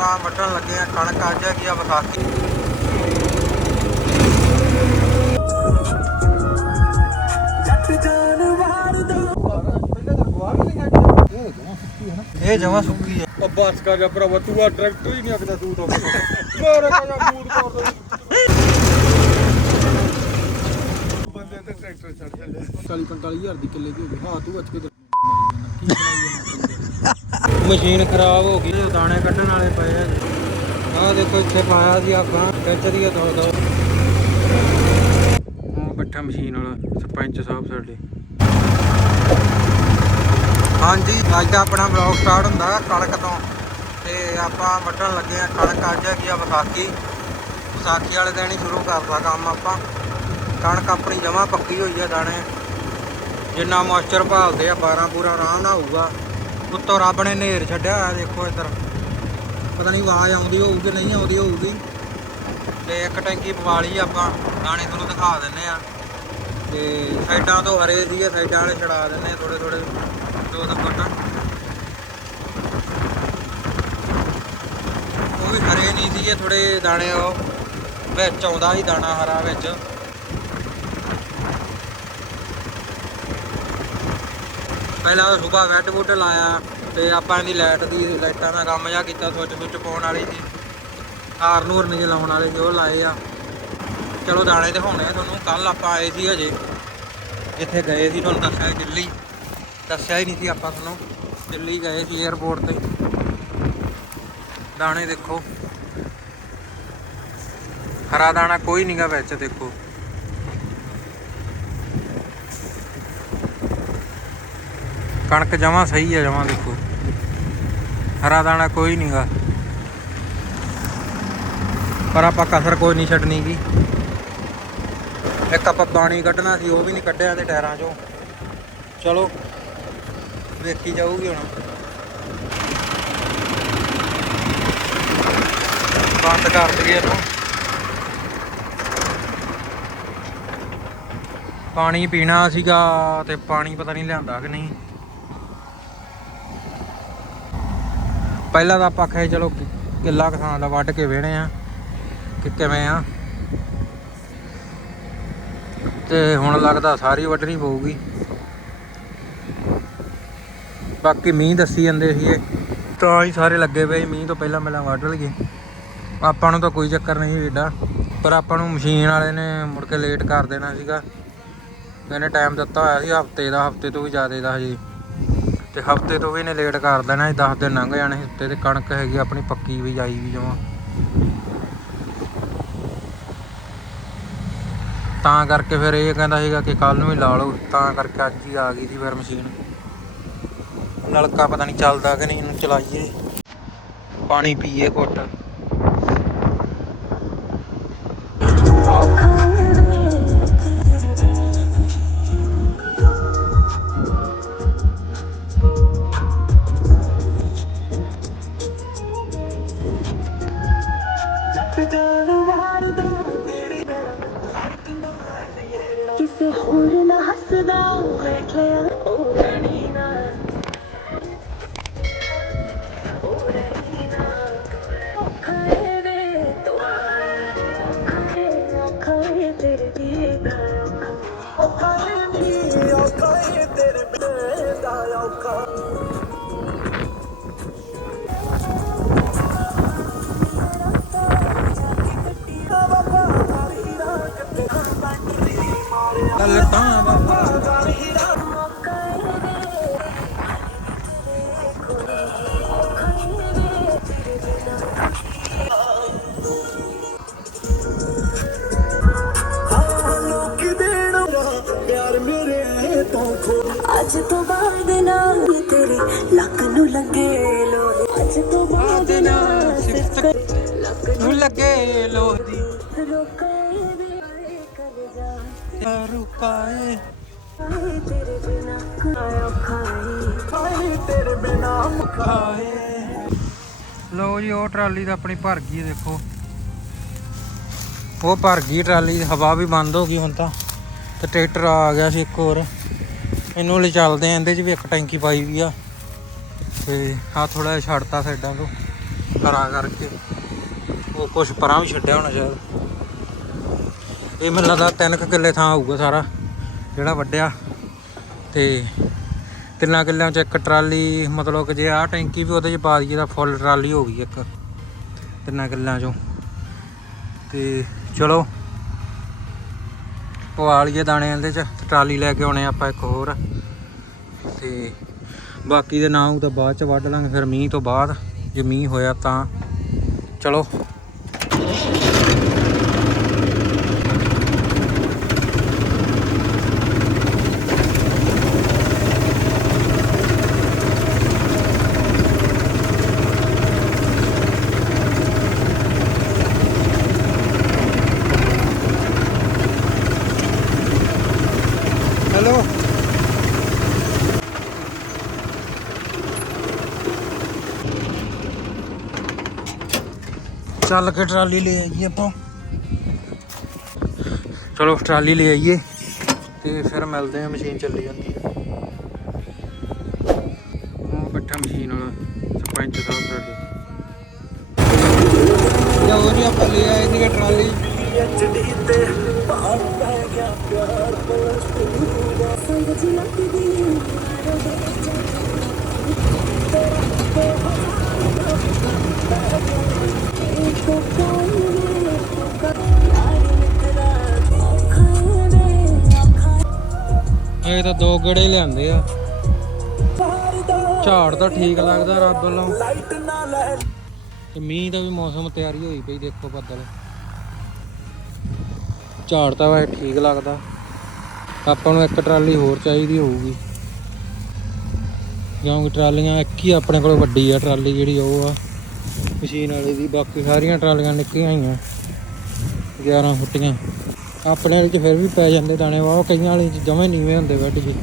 ਆਪਾਂ ਵੱਢਣ ਲੱਗੇ ਆ ਕਣਕ ਅੱਜ ਹੈਗੀ ਆ ਵਿਸਾਖੀ ਇਹ ਜਮਾ ਸੁੱਕੀ ਹੈ ਉਹ ਬਸ ਕਰ ਜਾ ਭਰਾਵਾ ਤੂੰ ਆ ਟਰੈਕਟਰ ਹੀ ਨਹੀਂ ਅਗਦਾ ਤੂੰ ਤੋਂ ਮੇਰੇ ਕੋਲ। ਮੂਦ ਕਰ ਦੋ ਬੰਦੇ ਤੇ ਟਰੈਕਟਰ ਛੱਡ ਚੱਲੇ 40 45000 ਦੀ ਕਿੱਲੇ ਦੀ ਹੋ ਗਈ। ਹਾਂ ਤੂੰ ਅੱਜ ਕਿਧਰ ਮਾਰੀ ਜਾਣਾ ਕੀ ਬਣਾਈ ਮਸ਼ੀਨ ਖਰਾਬ ਹੋ ਗਈ। ਦਾਣੇ ਕੱਢਣ ਵਾਲੇ ਪਏ ਆ। ਆਹ ਦੇਖੋ ਇੱਥੇ ਪਾਇਆ ਸੀ ਆਪਾਂ ਖਿੱਚ ਦੀਏ ਦੋ ਦੋ। ਉਹ ਬੱਠਾ ਮਸ਼ੀਨ ਵਾਲਾ ਸਰਪੰਚ ਸਾਹਿਬ ਸਾਡੇ। ਹਾਂਜੀ ਅੱਜ ਦਾ ਆਪਣਾ ਵਲੌਗ ਸਟਾਰਟ ਹੁੰਦਾ ਕਣਕ ਤੋਂ। ਤੇ ਆਪਾਂ ਵੱਢਣ ਲੱਗੇ ਆ ਕਣਕ ਅੱਜ ਹੈਗੀ ਆ ਵਿਸਾਖੀ। ਵਿਸਾਖੀ ਵਾਲੇ ਦਿਨ ਹੀ ਸ਼ੁਰੂ ਕਰਦਾ ਕੰਮ ਆਪਾਂ। ਕਣਕ ਆਪਣੀ ਜਮਾ ਪੱਕੀ ਹੋਈ ਆ ਦਾਣੇ। ਜਿੰਨਾ ਮੋਇਸਚਰ ਭਾਲਦੇ ਆ 12 ਪੂਰਾ ਆਰਾਮ ਨਾਲ ਹੋਊਗਾ। ਉੱਤੋਂ ਰੱਬ ਨੇ ਨੇਰ ਛੱਡਿਆ ਹੋਇਆ ਦੇਖੋ ਇੱਧਰ। ਪਤਾ ਨਹੀਂ ਆਵਾਜ਼ ਆਉਂਦੀ ਹੋਊ ਕਿ ਨਹੀਂ ਆਉਂਦੀ ਹੋਊਗੀ। ਤੇ ਇੱਕ ਟੈਂਕੀ ਪਵਾ ਲਈ ਆਪਾਂ, ਦਾਣੇ ਤੁਹਾਨੂੰ ਦਿਖਾ ਦਿੰਨੇ ਆ। ਤੇ ਸਾਈਡਾਂ ਤੋਂ ਹਰੇ ਸੀਗੇ ਸਾਈਡਾਂ ਵਾਲੇ ਛੜਾ ਦਿੰਨੇ ਥੋੜੇ ਥੋੜੇ ਦੋ ਦੋ ਫੁੱਟ। ਉਹ ਵੀ ਹਰੇ ਨਹੀਂ ਸੀਗੇ ਥੋੜੇ ਦਾਣੇ ਉਹ ਵਿੱਚ ਆਉਂਦਾ ਸੀ, ਦਾਣਾ ਹਰਾ ਵਿੱਚ। ਪਹਿਲਾਂ ਤਾਂ ਸਵੇਰ ਵੈਟ ਵੁੱਟ ਲਾਇਆ ਤੇ ਆਪਾਂ ਇਹਦੀ ਲਾਈਟ ਦੀ ਲਾਈਟਾਂ ਦਾ ਕੰਮ ਜਿਹਾ ਕੀਤਾ, ਸੁੱਚ ਸੁੱਚ ਪਾਉਣ ਵਾਲੀ ਸੀ। ਹਾਰ ਨੂਰ ਨਹੀਂ ਲਾਉਣ ਵਾਲੇ ਸੀ, ਉਹ ਲਾਏ ਆ। ਚਲੋ ਦਾਣੇ ਦਿਖਾਉਣੇ ਆ ਤੁਹਾਨੂੰ ਕੱਲ ਆਪਾਂ ਆਏ ਸੀ ਹਜੇ। ਇੱਥੇ ਗਏ ਸੀ, ਤੁਹਾਨੂੰ ਦੱਸਿਆ ਦਿੱਲੀ। ਦੱਸਿਆ ਹੀ ਨਹੀਂ ਸੀ ਆਪਾਂ ਤੁਹਾਨੂੰ। ਦਿੱਲੀ ਗਏ ਸੀ 에어ਪੋਰਟ ਤੇ। ਦਾਣੇ ਦੇਖੋ। ਹਰਾ ਦਾਣਾ ਕੋਈ ਨਹੀਂਗਾ ਵਿੱਚ, ਦੇਖੋ। ਕਣਕ ਜਮਾ ਸਹੀ ਹੈ ਜਮਾ ਦੇਖੋ। ਹਰਾ ਦਾਣਾ ਕੋਈ ਨਹੀਂਗਾ ਪਰ ਆਪਾਂ ਕਸਰ ਕੋਈ ਨਹੀਂ ਛੱਡਣੀ ਗੀ। ਇੱਕ ਆਪਾਂ ਪਾਣੀ ਕੱਢਣਾ ਸੀ, ਉਹ ਵੀ ਨਹੀਂ ਕੱਢਿਆ ਤੇ ਟਾਇਰਾਂ 'ਚੋਂ। ਚਲੋ, ਵੇਖੀ ਜਾਊਗੀ ਹੁਣ। ਬੰਦ ਕਰ ਦਈਏ ਇਹਨੂੰ ਪਾਣੀ ਪੀਣਾ ਸੀਗਾ ਤੇ ਪਾਣੀ ਪਤਾ ਨਹੀਂ ਲਿਆਂਦਾ ਕਿ ਨਹੀਂ। ਪਹਿਲਾਂ ਤਾਂ ਆਪਾਂ ਆਖਿਆ ਚਲੋ ਕਿ- ਕਿੱਲਾ ਕਿਸਾਨ ਦਾ ਵੱਢ ਕੇ ਵੇਹਣੇ ਆ ਕਿ ਕਿਵੇਂ ਆ। ਤੇ ਹੁਣ ਲੱਗਦਾ ਸਾਰੀ ਵੱਢਣੀ ਪਊਗੀ। ਬਾਕੀ ਮੀਂਹ ਦੱਸੀ ਜਾਂਦੇ ਸੀਗੇ ਤਾਂ ਹੀ ਸਾਰੇ ਲੱਗੇ ਪਏ ਸੀ, ਮੀਂਹ ਤੋਂ ਪਹਿਲਾਂ ਪਹਿਲਾਂ ਵੱਢ ਲਈਏ। ਆਪਾਂ ਨੂੰ ਤਾਂ ਕੋਈ ਚੱਕਰ ਨਹੀਂ ਏਡਾ ਪਰ ਆਪਾਂ ਨੂੰ ਮਸ਼ੀਨ ਵਾਲੇ ਨੇ ਮੁੜ ਕੇ ਲੇਟ ਕਰ ਦੇਣਾ ਸੀਗਾ। ਇਹਨੇ ਟਾਈਮ ਦਿੱਤਾ ਹੋਇਆ ਸੀ ਹਫ਼ਤੇ ਦਾ ਹਫ਼ਤੇ ਤੋਂ ਵੀ ਜ਼ਿਆਦਾ ਦਾ ਹਜੇ। ਤੇ ਹਫ਼ਤੇ ਤੋਂ ਵੀ ਇਹਨੇ ਲੇਟ ਕਰ ਦੇਣਾ ਸੀ 10 ਦਿਨ ਲੰਘ ਜਾਣੇ ਸੀ ਤੇ ਕਣਕ ਹੈਗੀ ਆਪਣੀ ਪੱਕੀ ਵੀ ਆਈ ਵੀ ਜਮਾ। ਤਾਂ ਕਰਕੇ ਫਿਰ ਇਹ ਕਹਿੰਦਾ ਸੀਗਾ ਕਿ ਕੱਲ ਨੂੰ ਹੀ ਲਾ ਲਓ, ਤਾਂ ਕਰਕੇ ਅੱਜ ਹੀ ਆ ਗਈ ਸੀ ਫਿਰ ਮਸ਼ੀਨ। ਨਲਕਾ ਪਤਾ ਨਹੀਂ ਚੱਲਦਾ ਕਿ ਨਹੀਂ, ਇਹਨੂੰ ਚਲਾਈਏ। ਪਾਣੀ ਪੀਏ ਘੁੱਟ। ਚੱਲ ਤਾਂ ਬਾਬਾ ਅੱਜ ਤੋਂ ਬਾਅਦ ਨਾਲ ਤੇਰੀ ਲੱਕ ਨੂੰ ਲੱਗੇ ਲੋਹੇ। ਅੱਜ ਤੋਂ ਬਾਅਦ ਨਾਲ ਸਿਫਤ ਲੱਕ ਨੂੰ ਲੱਗੇ ਲੋਹ ਦੀ। ਨੂੰ ਰੋਕੇ ਰੁਕਾਏ ਤੇਰੇ ਬਿਨਾ ਆਇਆ ਖਾਈ ਤੇਰੇ ਬਿਨਾ ਖਾਏ ਲੋ ਜੀ, ਉਹ ਟਰਾਲੀ ਤਾਂ ਆਪਣੀ ਭਰ ਗਈ ਦੇਖੋ। ਉਹ ਭਰ ਗਈ ਟਰਾਲੀ, ਹਵਾ ਵੀ ਬੰਦ ਹੋ ਗਈ ਹੁਣ ਤਾਂ। ਤੇ ਟਰੈਕਟਰ ਆ ਗਿਆ ਸੀ ਇੱਕ ਹੋਰ। ਇਹਨੂੰ ਲੈ ਚੱਲਦੇ ਆ, ਇਹਦੇ 'ਚ ਵੀ ਇੱਕ ਟੈਂਕੀ ਪਾਈ ਵੀ ਆ। ਤੇ ਆ ਥੋੜਾ ਜਿਹਾ ਛੱਡਤਾ ਸਾਈਡਾਂ ਤੋਂ। ਹਰਾ ਕਰਕੇ। ਉਹ ਕੁਛ ਪਰਾਂ ਵੀ ਛੱਡਿਆ ਹੋਣਾ ਸ਼ਾਇਦ। ਇਹ ਮੈਨੂੰ ਲੱਗਦਾ ਤਿੰਨ ਕੁ ਕਿੱਲੇ ਥਾਂ ਹੋਊਗਾ ਸਾਰਾ, ਜਿਹੜਾ ਵੱਡਿਆ ਤੇ ਤਿੰਨਾਂ ਕਿੱਲਿਆਂ ਚ ਇੱਕ ਟਰਾਲੀ, ਮਤਲਬ ਕਿ ਜੇ ਆਹ ਟੈਂਕੀ ਵੀ ਉਹਦੇ ਚ ਪਾ ਦਈਏ ਤਾਂ ਫੁੱਲ ਟਰਾਲੀ ਹੋ ਗਈ ਇੱਕ, ਤਿੰਨਾਂ ਕਿੱਲਿਆਂ ਚੋਂ। ਤੇ ਚਲੋ, ਪਵਾ ਲਈਏ ਦਾਣੇ ਇਹਦੇ ਚ ਟਰਾਲੀ ਲੈ ਕੇ ਆਉਣੇ ਆਪਾਂ ਇੱਕ ਹੋਰ। ਤੇ ਬਾਕੀ ਦੇ ਨਾਂ ਉਹ ਤਾਂ ਬਾਅਦ ਚ ਵੱਢ ਲਾਂਗੇ, ਫਿਰ ਮੀਂਹ ਤੋਂ ਬਾਅਦ, ਜੇ ਮੀਂਹ ਹੋਇਆ ਤਾਂ। ਚਲੋ। ਚੱਲ ਕੇ ਟਰਾਲੀ ਲੈ ਆਈਏ ਆਪਾਂ। ਚਲੋ ਟਰਾਲੀ ਲੈ ਆਈਏ ਤੇ ਫਿਰ ਮਿਲਦੇ ਆ ਮਸ਼ੀਨ ਚੱਲੀ ਜਾਂਦੀ ਹੈ ਉਹ ਬੈਠਾ ਮਸ਼ੀਨ ਵਾਲਾ ਸਰਪੰਚ ਸਾਹਿਬ ਸਾਡੇ। ਲਓ ਜੀ ਆਪਾਂ ਲੈ ਆਏ ਦੀ ਟਰਾਲੀ। ਸੰਗ ਇਹ ਤਾਂ ਦੋ ਗੜੇ ਲਿਆਂਦੇ ਆ। ਝਾੜ ਤਾਂ ਠੀਕ ਲੱਗਦਾ ਰੱਬ ਵੱਲੋਂ। ਤੇ ਮੀਂਹ ਦਾ ਵੀ ਮੌਸਮ ਤਿਆਰੀ ਹੋਈ ਪਈ ਦੇਖੋ ਬੱਦਲ। ਝਾੜ ਤਾਂ ਵੈਸੇ ਠੀਕ ਲੱਗਦਾ। ਆਪਾਂ ਨੂੰ ਇੱਕ ਟਰਾਲੀ ਹੋਰ ਚਾਹੀਦੀ ਹੋਊਗੀ। ਕਿਉਂਕਿ ਟਰਾਲੀਆਂ ਇੱਕ ਹੀ ਆਪਣੇ ਕੋਲ ਵੱਡੀ ਆ, ਟਰਾਲੀ ਜਿਹੜੀ ਉਹ ਆ। ਮਸ਼ੀਨ ਵਾਲੀ ਦੀ, ਬਾਕੀ ਸਾਰੀਆਂ ਟਰਾਲੀਆਂ ਨਿੱਕੀਆਂ ਹੀ ਆ। 11 ਫੁੱਟੀਆਂ। ਆਪਣੇ ਵਾਲੀ ਚ ਫਿਰ ਵੀ ਪੈ ਜਾਂਦੇ ਦਾਣੇ ਵਾਹ ਕਈਆਂ ਵਾਲੀ ਚ ਜਮੇ ਨੀਵੇਂ ਹੁੰਦੇ ਬੈੱਡ ਜੀ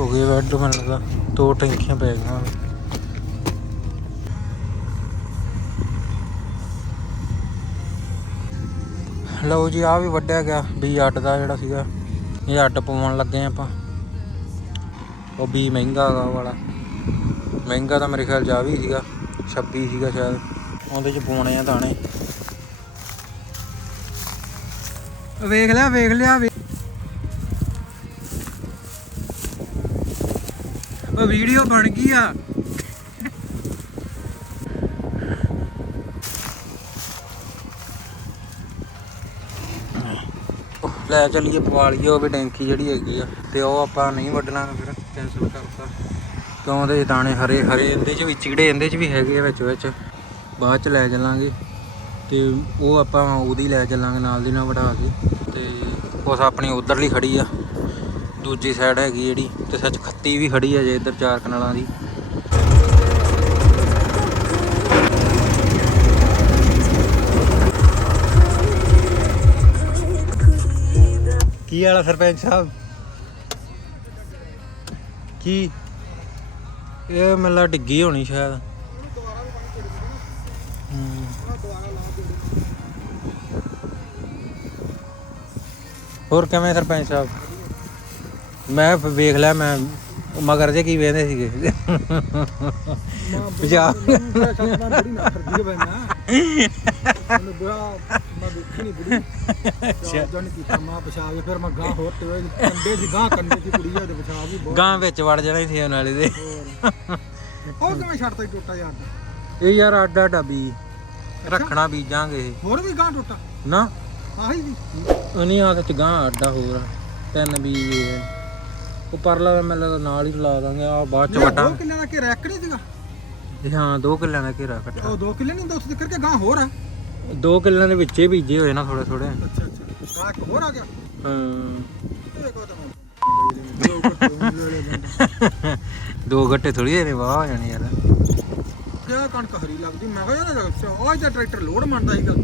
ਇਹਦੇ ਚ ਵੀ ਹੋ ਗਏ ਬੈੱਡ ਮੈਨੂੰ ਲੱਗਾ ਦੋ ਟੈਂਕੀਆਂ ਪੈ ਗਈਆਂ ਲਓ ਜੀ ਆ ਵੀ ਵੱਢਿਆ ਗਿਆ ਬੀ ਅੱਡ ਦਾ ਜਿਹੜਾ ਸੀਗਾ ਇਹ ਅੱਡ ਪਵਾਉਣ ਲੱਗੇ ਆਪਾਂ ਉਹ ਬੀ ਮਹਿੰਗਾ ਗਾ ਉਹ ਵਾਲਾ ਮਹਿੰਗਾ ਤਾਂ ਮੇਰੇ ਖਿਆਲ ਜਾ ਵੀ ਸੀਗਾ 26 ਸੀਗਾ ਸ਼ਾਇਦ ਉਹਦੇ ਚ ਪਾਉਣੇ ਆ ਦਾਣੇ ਵੇਖ ਲਿਆ ਵੇਖ ਲਿਆ ਉਹ ਵੀਡੀਓ ਬਣ ਗਈ ਆ। ਲੈ ਚੱਲੀਏ ਪਵਾ ਲਈਏ ਉਹ ਵੀ ਟੈਂਕੀ ਜਿਹੜੀ ਹੈਗੀ ਆ, ਤੇ ਉਹ ਆਪਾਂ ਨਹੀਂ ਵੱਢਣਾ ਫਿਰ ਕੈਂਸਲ ਕਰਤਾ। ਕਿਉਂ ਉਹਦੇ ਦਾਣੇ ਹਰੇ ਹਰੇ ਇਹਦੇ ਚ ਵੀ ਚੀੜੇ ਇਹਦੇ ਚ ਵੀ ਹੈਗੇ ਆ ਵਿੱਚ ਵਿੱਚ। ਬਾਅਦ ਚ ਲੈ ਚੱਲਾਂਗੇ, ਤੇ ਉਹ ਆਪਾਂ ਉਹਦੀ ਲੈ ਚੱਲਾਂਗੇ ਨਾਲ ਦੀ ਨਾਲ ਵਢਾ ਕੇ, ਤੇ ਉਸ ਆਪਣੀ ਉਧਰਲੀ ਖੜੀ ਆ। ਦੂਜੀ ਸਾਈਡ ਹੈਗੀ ਜਿਹੜੀ, ਤੇ ਸੱਚ ਖੱਤੀ ਵੀ ਖੜੀ ਹੈ ਜੇ ਇੱਧਰ ਚਾਰ ਕਨਾਲਾਂ ਦੀ। ਕੀ ਵਾਲਾ ਸਰਪੰਚ ਸਾਹਿਬ? ਕੀ? ਇਹ ਮੈਨੂੰ ਡਿੱਗੀ ਹੋਣੀ ਸ਼ਾਇਦ। ਹੋਰ ਕਿਵੇਂ ਸਰਪੰਚ ਸਾਹਿਬ? ਮੈਂ ਵੇਖ ਲਿਆ ਮੈਂ ਮਗਰ ਜੇ ਕੀ ਵੇਂਦੇ ਸੀਗੇ। ਪੰਜਾਬ ਨਹੀਂ ਗਾਂ ਵੀ ਵਿੱਚ ਵੜ ਜਾਣਾ ਸੀ ਉਹਨਾਂ ਵਾਲੇ ਦੇ। ਉਹ ਕਿਵੇਂ ਛੱਡਤਾ ਟੋਟਾ ਯਾਰ? ਇਹ ਯਾਰ ਅੱਡ ਅੱਡ ਬੀ ਰੱਖਣਾ ਬੀਜਾਂਗੇ। ਹੋਰ ਵੀ ਗਾਂ ਟੋਟਾ? ਨਾ। ਆਹੀ ਦੀ ਉਹਨੀ ਆ ਤੇ ਗਾਂ ਅੱਡਾ ਹੋਰ। ਤਿੰਨ ਬੀ ਉਹ ਪਰਲਾ ਮੈਨੂੰ ਲੱਗਦਾ ਨਾਲ ਹੀ ਲਾ ਦਾਂਗੇ ਆ ਬਾਅਦ ਚ ਵੱਡਾ। ਉਹ ਕਿੰਨੇ ਦਾ ਘੇਰਾ ਇੱਕ ਨਹੀਂ ਸੀਗਾ? ਇਹ ਹਾਂ 2 ਕਿੱਲਿਆਂ ਦਾ ਘੇਰਾ ਕੱਟਾ ਉਹ 2 ਕਿੱਲੇ ਨਹੀਂ ਹੁੰਦਾ ਉੱਥੇ ਕਰਕੇ ਗਾਂ ਹੋਰ ਆ। 2 ਕਿੱਲਿਆਂ ਦੇ ਵਿੱਚੇ ਬੀਜੇ ਹੋਏ ਨਾ ਥੋੜੇ ਥੋੜੇ ਅੱਛਾ ਅੱਛਾ। ਗਾਂ ਹੋਰ ਆ ਗਿਆ। ਹਾਂ। ਦੋ ਗੱਟੇ ਥੋੜੀ ਨੇ ਵਾਹ ਹੋ ਜਾਣੀ ਯਾਰ। ਕਿਆ ਕਣਕ ਹਰੀ ਲੱਗਦੀ? ਮੈਂ ਕਿਹਾ ਯਾਰ ਉਹ ਜਿਹਾ ਟਰੈਕਟਰ ਲੋਡ ਮੰਨਦਾ ਸੀਗਾ।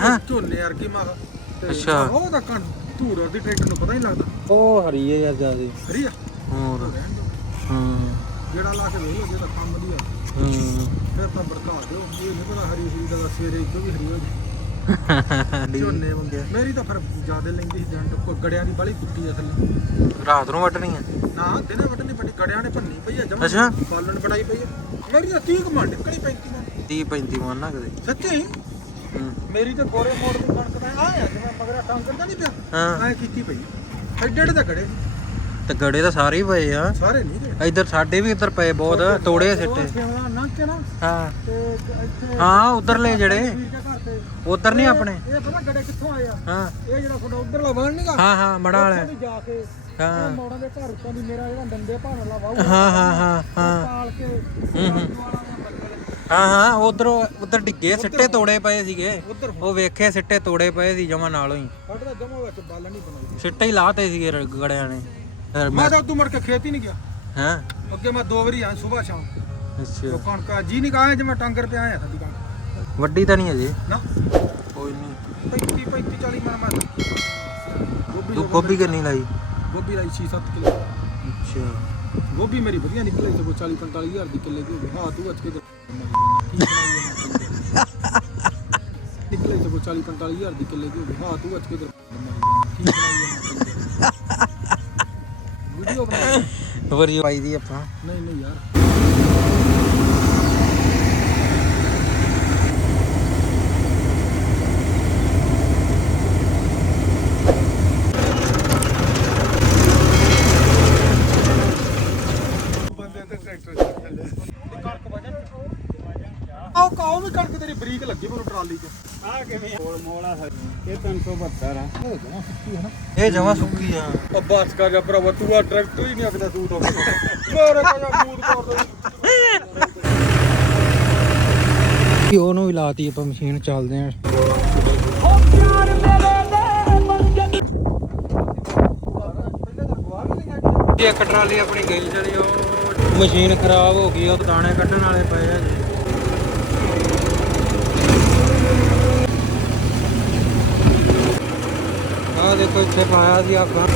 ਹਾਂ ਝੋਨੇ ਕੀ ਮੈਂ ਕਿਹਾ ਅੱਛਾ। ਉਹ ਤਾਂ ਕਣ ਧੂਰ ਦੀ ਟਰੈਕਟਰ ਨੂੰ ਪਤਾ ਹੀ ਨਹੀਂ ਲੱਗਦਾ? ਉਹ ਹਰੀ ਹੈ ਯਾਰ ਜਿਆਦੇ। ਹਰੀ ਆ? ਹੋਰ। ਰਹਿਣ ਦਿਓ। ਹਾਂ। ਜਿਹੜਾ ਲਾ ਕੇ ਵੇਖ ਲਓ ਜੇ ਤਾਂ ਕੰਮ ਵਧੀਆ। ਹੂੰ। ਫਿਰ ਤਾਂ ਬਰਕਾ ਦਿਓ। ਇਹ ਨਹੀਂ ਪਤਾ ਹਰੀ ਹਰੀ ਦਾ ਸਵੇਰੇ ਇੱਕੋ ਵੀ ਹਰੀ ਹੋ ਜੇ ਝੋਨੇ ਮੰਗੇ ਮੇਰੀ ਤਾਂ ਫਿਰ ਜ਼ਿਆਦਾ ਲੈਂਦੀ ਸੀ ਜੰਟ। ਕੋ ਗੜਿਆਂ ਦੀ ਬਾਲੀ ਕੁੱਟੀ ਆ ਥੱਲੇ। ਰਾਤ ਨੂੰ ਵੱਢਣੀ ਆ? ਨਾ ਦਿਨੇ ਵੱਢਣੀ ਪਣੀ ਗੜਿਆਂ ਨੇ ਭੰਨੀ ਪਈ ਆ ਜਮਾ ਅੱਛਾ। ਬਾਲਣ ਬਣਾਈ ਪਈ ਆ। ਮੇਰੀ ਤਾਂ 30 ਕਮਾਂਡ ਨਿਕਲੀ 35 ਮਣ 30 35 ਮਨ ਨਾ ਕਦੇ। ਸੱਚੀ? ਹੂੰ ਮੇਰੀ ਤੇ ਗੋਰੇ ਮੋੜ ਦੀ ਕਣਕ ਤਾਂ ਆ ਆ ਜਿਵੇਂ ਮਗਰਾ ਟਾਂਗਰ ਦਾ ਨਹੀਂ ਪਿਆ? ਹਾਂ। ਐ ਕੀਤੀ ਪਈ। ਐਡੇ ਐਡੇ ਤਾਂ ਗੜੇ ਤੇ ਗੜੇ ਤਾਂ ਸਾਰੇ ਹੀ ਪਏ ਆ। ਸਾਰੇ ਨਹੀਂ ਗਏ ਇੱਧਰ ਸਾਡੇ ਵੀ ਇੱਧਰ ਪਏ ਬਹੁਤ ਤੋੜੇ ਸਿੱਟੇ। ਸਿੱਟੇ ਨਾ ਕੇ ਨਾ ਹਾਂ। ਤੇ ਇੱਥੇ ਹਾਂ ਉਧਰਲੇ ਜਿਹੜੇ। ਵੀਰ ਦੇ ਘਰ ਤੇ। ਉਧਰ ਨਹੀਂ ਆਪਣੇ। ਇਹ ਪਤਾ ਗੜੇ ਕਿੱਥੋਂ ਆਏ ਆ? ਹਾਂ। ਇਹ ਜਿਹੜਾ ਤੁਹਾਡਾ ਉਧਰਲਾ ਬਣ ਨਹੀਂਗਾ ਹਾਂ ਹਾਂ ਮੜਾ ਵਾਲੇ। ਵੀ ਜਾ ਕੇ ਹਾਂ। ਮੋੜਾਂ ਦੇ ਘਰ ਉੱਤੋਂ ਦੀ ਮੇਰਾ ਜਿਹੜਾ ਡੰਡੇ ਭਾਣ ਵਾਲਾ ਵਾਹੂ ਹਾਂ ਹਾਂ ਹਾਂ ਹਾਂ। ਪਾਲ ਕੇ ਹੂੰ, ਹੂੰ। ਹਾਂ ਹਾਂ ਉਧਰ ਉਧਰ ਡਿੱਗੇ ਸਿੱਟੇ ਤੋੜੇ ਪਏ ਸੀਗੇ। ਉਧਰ ਉਹ ਵੇਖੇ ਸਿੱਟੇ ਤੋੜੇ ਪਏ ਸੀ ਜਮਾ ਨਾਲੋਂ ਹੀ। ਸਾਡੇ ਦਾ ਜਮਾ ਵਿੱਚ ਬਾਲਣ ਨਹੀਂ ਬਣਾਈ ਸਿੱਟੇ ਹੀ ਲਾਤੇ ਸੀਗੇ ਗੜਿਆਂ ਨੇ। ਫਿਰ ਮੈਂ ਮੈਂ ਤਾਂ ਉਦੋਂ ਮੁੜ ਕੇ ਖੇਤ ਹੀ ਨਹੀਂ ਗਿਆ। ਹਾਂ? ਅੱਗੇ ਮੈਂ ਦੋ ਵਾਰੀ ਆਇਆ ਸਵੇਰ ਸ਼ਾਮ। ਅੱਛਾ। ਉਹ ਕਣਕ ਜੀ ਨਹੀਂ ਕਾਇਆ ਜਿਵੇਂ ਟਾਂਗਰ ਪਿਆ ਆਇਆ ਸਾਡੀ ਕਣਕ। ਵੱਡੀ ਤਾਂ ਨਹੀਂ ਅਜੇ ਨਾ। ਕੋਈ ਨਹੀਂ। 35 35 40 ਮਣ ਮੈਂ ਗੋਭੀ ਤੂੰ ਗੋਭੀ ਕਿੰਨੀ ਲਾਈ? ਗੋਭੀ ਲਾਈ 6-7 ਕਿਲੋ। ਅੱਛਾ। ਗੋਭੀ ਮੇਰੀ ਵਧੀਆ ਨਿਕਲੀ ਤੇ 40 45 ਹਜ਼ਾਰ ਦੀ ਕਿੱਲੇ ਦੀ ਹੋ ਗਈ। ਹਾਂ ਤੂੰ ਅੱਜ ਕੇ ਤੇ ਨਿਕਲੇ ਤੇ 40 45 ਹਜ਼ਾਰ ਦੀ ਕਿੱਲੇ ਦੀ ਹੋ ਗਈ। ਹਾਂ ਤੂੰ ਅੱਜ ਕੇ ਤੇ ਵੀਡੀਓ ਬਣਾ ਵਰੀ ਪਾਈ ਦੀ ਆਪਾਂ। ਨਹੀਂ ਨਹੀਂ ਯਾਰ ਬੰਦੇ ਤੇ ਟਰੈਕਟਰ ਚੱਲੇ ਕਣਕ ਵਜਨ ਆਹ ਕਾਉ ਵੀ ਕਣਕ ਤੇਰੀ ਬਰੀਕ ਲੱਗੀ ਮੈਨੂੰ ਟਰਾਲੀ 'ਚ ਆ ਕਿਵੇਂ ਮੋੜ ਮੋੜਾ ਇਹ 372 ਆ ਉਹ ਜਮਾ ਸੁੱਕੀ ਹੈ ਨਾ ਇਹ ਜਮਾ ਸੁੱਕੀ ਆ। ਉਹ ਬਸ ਕਰ ਜਾ ਭਰਾਵਾ ਤੂੰ ਆ ਟਰੈਕਟਰ ਹੀ ਨਹੀਂ ਅਗਦਾ ਤੂੰ ਤੋਂ ਮੇਰੇ ਕੋਲ ਮੂਡ ਕਰ ਦੇ। ਕਿ ਉਹਨੂੰ ਵੀ ਲਾਤੀ ਆਪਾਂ ਮਸ਼ੀਨ ਚੱਲਦੇ ਆਂ। ਇਹ ਇੱਕ ਟਰਾਲੀ ਆਪਣੀ ਗਈ ਚਲੀ ਉਹ ਮਸ਼ੀਨ ਖਰਾਬ ਹੋ ਗਈ ਉਹ ਦਾਣੇ ਕੱਢਣ ਵਾਲੇ ਪਏ ਆ ਜੀ। ਆ ਦੇਖੋ ਇੱਥੇ ਪਾਇਆ ਸੀ ਆਪਾਂ।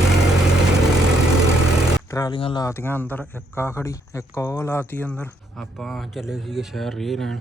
ਟਰਾਲੀਆਂ ਲਾਤੀਆਂ ਅੰਦਰ, ਇੱਕ ਆ ਖੜੀ, ਇੱਕ ਉਹ ਲਾਤੀ ਅੰਦਰ। ਆਪਾਂ ਚੱਲੇ ਸੀਗੇ ਸ਼ਹਿਰ ਰੇ ਰਹਿਣ